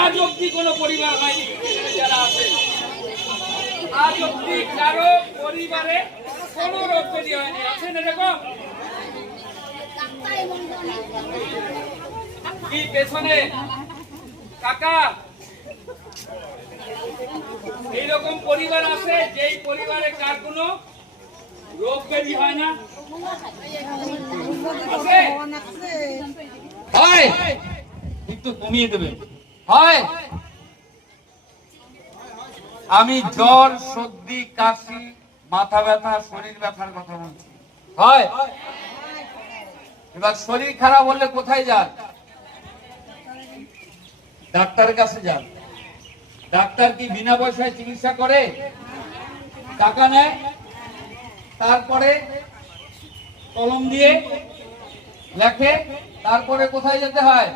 আজ অব্দি কোনো পরিবার হয়নি যারা আছে, আজ অব্দি কারো পরিবারে কোনো রোগ ব্যাধি হয়নি, আছে না? এরকম কি পেছনে কাকা এইরকম পরিবার আছে যেই পরিবারে কার কোনো রোগ ব্যাধি হয় না? আছে? হয়, একটু কমিয়ে দেবেন। হয়, আমি জ্বর, সর্দি, কাশি, মাথা ব্যথা, শরীর ব্যথার কথা বলছি। হয়, এবার শরীর খারাপ হলে কোথায় যান? ডাক্তারের কাছে যান। ডাক্তার কি বিনা পয়সায় চিকিৎসা করে? টাকা নেয়, তারপরে কলম দিয়ে লেখে, তারপরে কোথায় যেতে হয়?